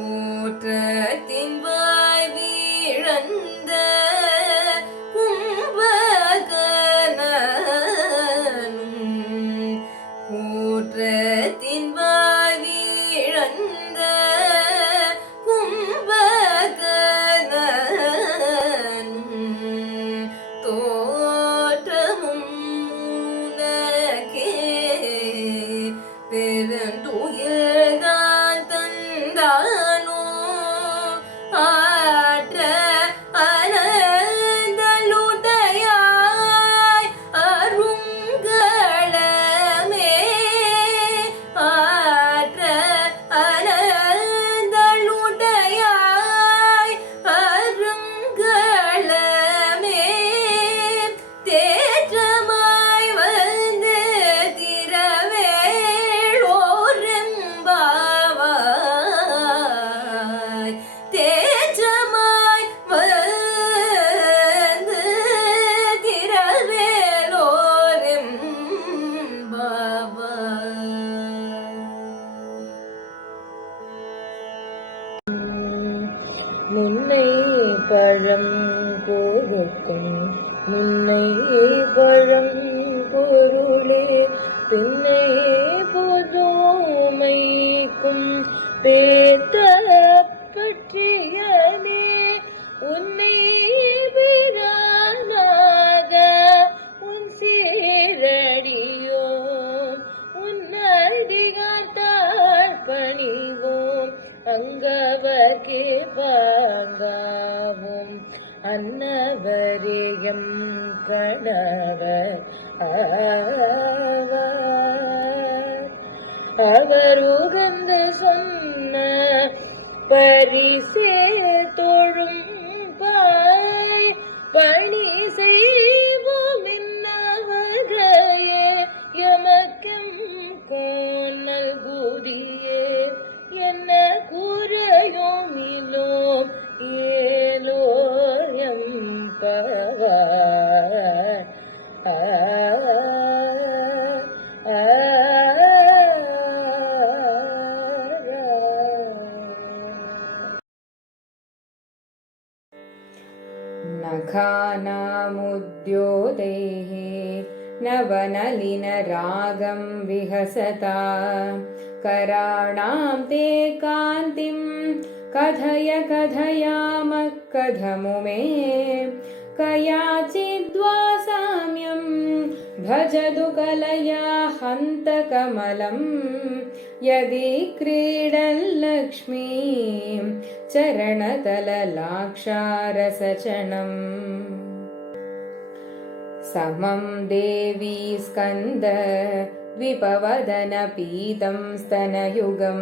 கூற்றத்தின் முன்னை பழம் கொடுக்கும். முன்னை பழம் பொருளே பின்னை பொதுமைக்கும். பேத்த பற்றிய அவருகந்த சொன்ன பரிசே தொழும் பாய். பணி செய்வோம் இன்னவர்களே எமக்கும் கோணல் குடியே என்ன கூறையோமிலோம் ஏலோயம் பவா. ஆ. नवनलिनरागं विहसता। कराणां ते कान्तिं कथय कथयामः कथमुमे कयाचिद्वा साम्यं भजतु कलया हन्तकमलं। यदि क्रीडल्लक्ष्मीं चरणतललाक्षारसचनम् समं देवी स्कन्द द्विपवदनपीतं स्तनयुगं।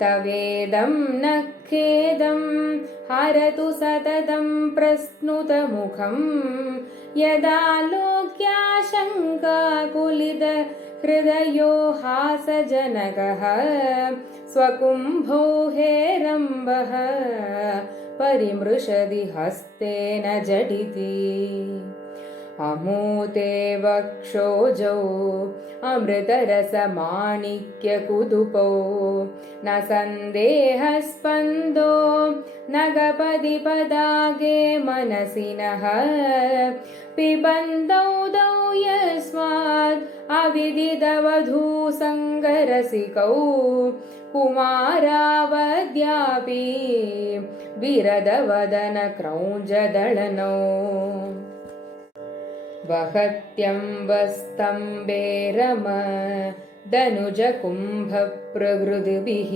तवेदं न खेदं हरतु सततं प्रस्नुतमुखं यदा लोक्याशङ्काकुलित हृदयो हासजनकः स्वकुम्भो हेरम्बः परिमृशति हस्तेन जडिति अमूते वक्षोजौ अमृतरसमाणिक्यकुदुपौ न सन्देहस्पन्दो नगपदि पदागे मनसि नः पिबन्दौ दौ यस्मात् अविदितवधू सङ्गरसिकौ कुमारावद्यापि विरदवदन क्रौञ्जदळनौ वहत्यम्बस्तम्बे रम दनुजकुम्भप्रहृदिभिः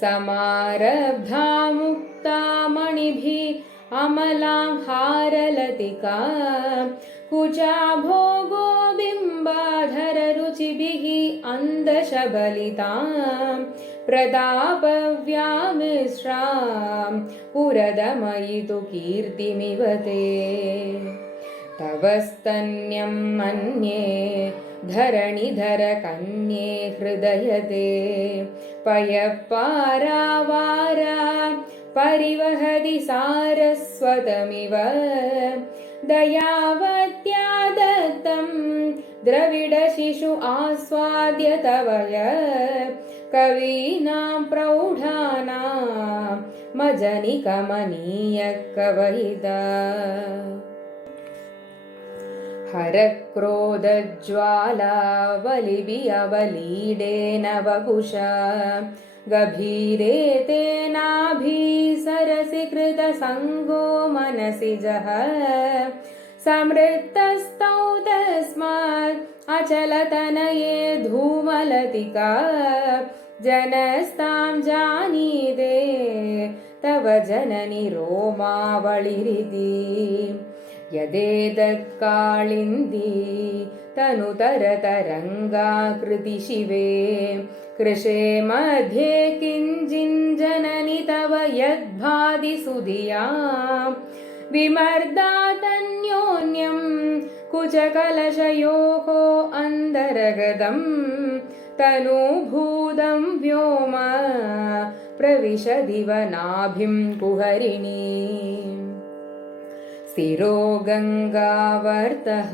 समारब्धा मुक्ता मणिभिः अमलां हारलतिका कुचा बिम्बाधररुचिभिः अन्दशबलितां प्रतापव्यामिश्रां पुरदमयितु कीर्तिमिव ते तव स्तन्यं मन्ये धरणिधरकन्ये हृदयते। पयःपारावारा परिवहति सारस्वतमिव। दयावत्या दत्तं द्रविडशिशु आस्वाद्य तवय। कवीनां प्रौढानां मजनिकमनीयकवयिता हरक्रोधज्वाला बलिभियवलीडेन वपुषा गभीरे तेनाभि सरसि कृतसङ्गो मनसि जः समृद्धस्तौ तस्मात् अचलतनये धूमलतिका। जनस्तां जानीते तव जननि रोमावळिरिति यदेतत्काळिन्दी तनुतरतरङ्गाकृति शिवे कृशे मध्ये किञ्चिञ्जननि तव यद्भाति सुधिया विमर्दातन्योन्यं कुचकलशयोः अन्तरगतं तनुभूतं व्योम प्रविशदिव नाभिं स्थिरो गङ्गावर्तः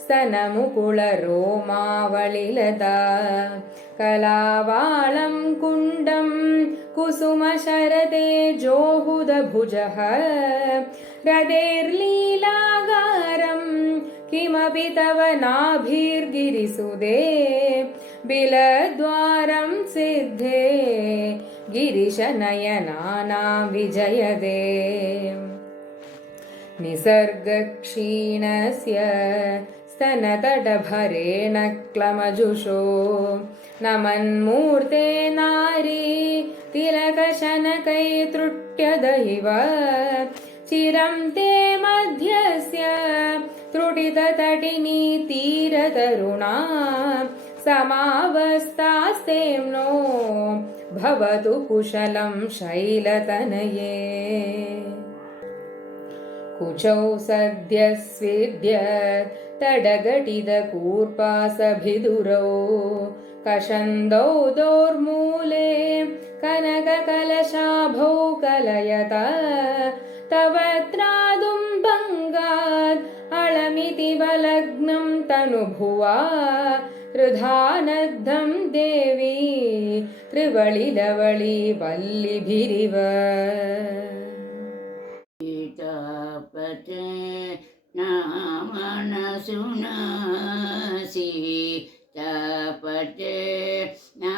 स्तनमुकुलरोमावलिलता कलावाळं कुण्डं कुसुमशरते जोहुदभुजः हृदेर्लीलागारं किमपि तव नाभिर्गिरिसुदे। बिलद्वारं सिद्धे गिरिशनयनानां विजयदे निसर्गक्षीणस्य स्तनतटभरेण क्लमजुषो। नमन्मूर्ते नारी तिलकशनकैतृट्यदैव चिरं ते मध्यस्य त्रुटिततटिनी तीरतरुणा समावस्थास्तेम्नो भवतु कुशलं शैलतनये कुचौ सद्यस्विद्य तडघटितकूर्पासभिदुरौ कषन्दौ दोर्मूले कनककलशाभौ कलयत। तव त्रादुं भङ्गात् अळमिति वलग्नं तनुभुवा। हृधानद्धं देवी त्रिवळिलवळि वल्लिभिरिव മനസുനാസി തപജ നാ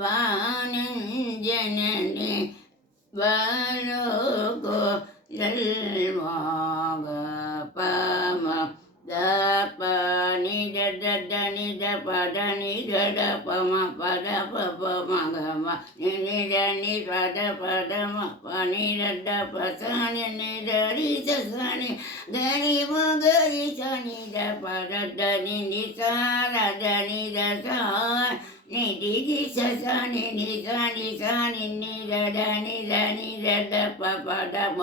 വാനഞ്ജനനി വലോകോ ലൽവാഗ പമ ദപ നിജ ദ നിജ പദ നിജ ദ പമ പദ പ പമ ഗമ നിജ നി പദ പദ മ പ നിജ ദ പസ നിജ രി സസ ధని ముగరి సని ద పర ధని నిసార ధని ద నిధి దిశ సని నిస నిస నిన్ని దడ నిద నిద ప పద మ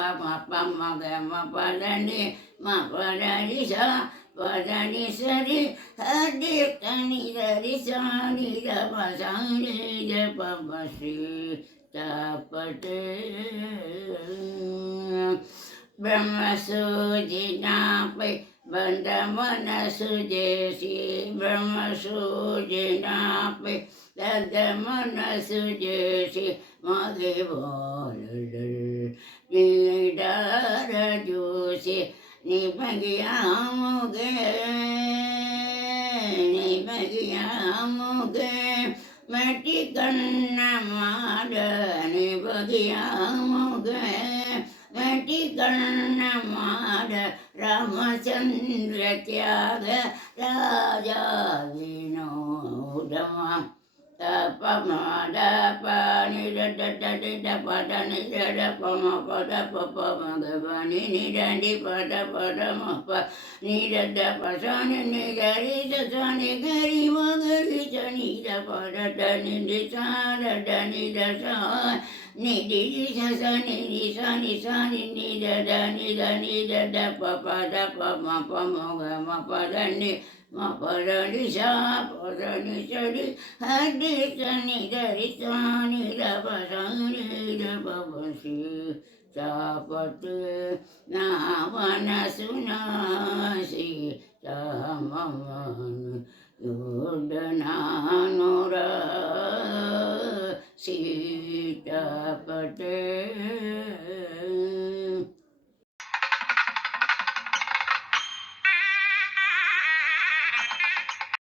ప మగ మ పదని మ పదని స పదని సరి హరి కని దరి సాని ద పసాని ద ప పసి తపటే ബ്രഹ്മസൂചിനാപൈ ബന്ധമനസുജേഷി ബ്രഹ്മസൂചിനാപൈ ബന്ധമനസുജേഷി മതിപോലുടരജൂഷി നിപകിയാമുകേ നിപകിയാമുകേ മട്ടിക്കണ്ണ മാട നിപകിയാമുകേ வெட்டி கண்ணமாட ராமச்சந்திர தியாக ராஜாவினோதமா தப்பமாட பனிரட்ட பட நிரட பம பட பப்ப மகபனி நிரண்டி பட பட மப்ப நிரட பசான நிகரி தசானி கரி மகரி சனித பட நிதி சாரட நித சார ni da pa sa ni da pa pa si ta pa te Brahma Sujina Pai Bandamana Sujesi Brahma Sujina Pai Bandamana Sujesi Magi Bolul Nidara Jusi Nipagiyamuge Nipagiyamuge Mati kanna mada Nipagiyamuge मटि कर्णमाड Ramachandra त्याग राजा विनोदमा da pa ma da pa ni da da da di da pa da ni da da pa ma pa da pa pa ma ga pa ni ni da di pa da pa da ma pa ni da da pa sa ni ni ga ri da sa ni ga ri ma ga ri sa ni da pa da da ni di sa da da ni da sa ni di di sa sa ni di sa ni sa ni ni da da ni da ni da da pa pa da pa ma pa ma ga ma pa da ni ma pa da ni sa pa da ni sa di ha di sa ni da ri sa ni da pa sa ni da pa pa si sa pa te na wa na രക്ഷപ്പെട്ട്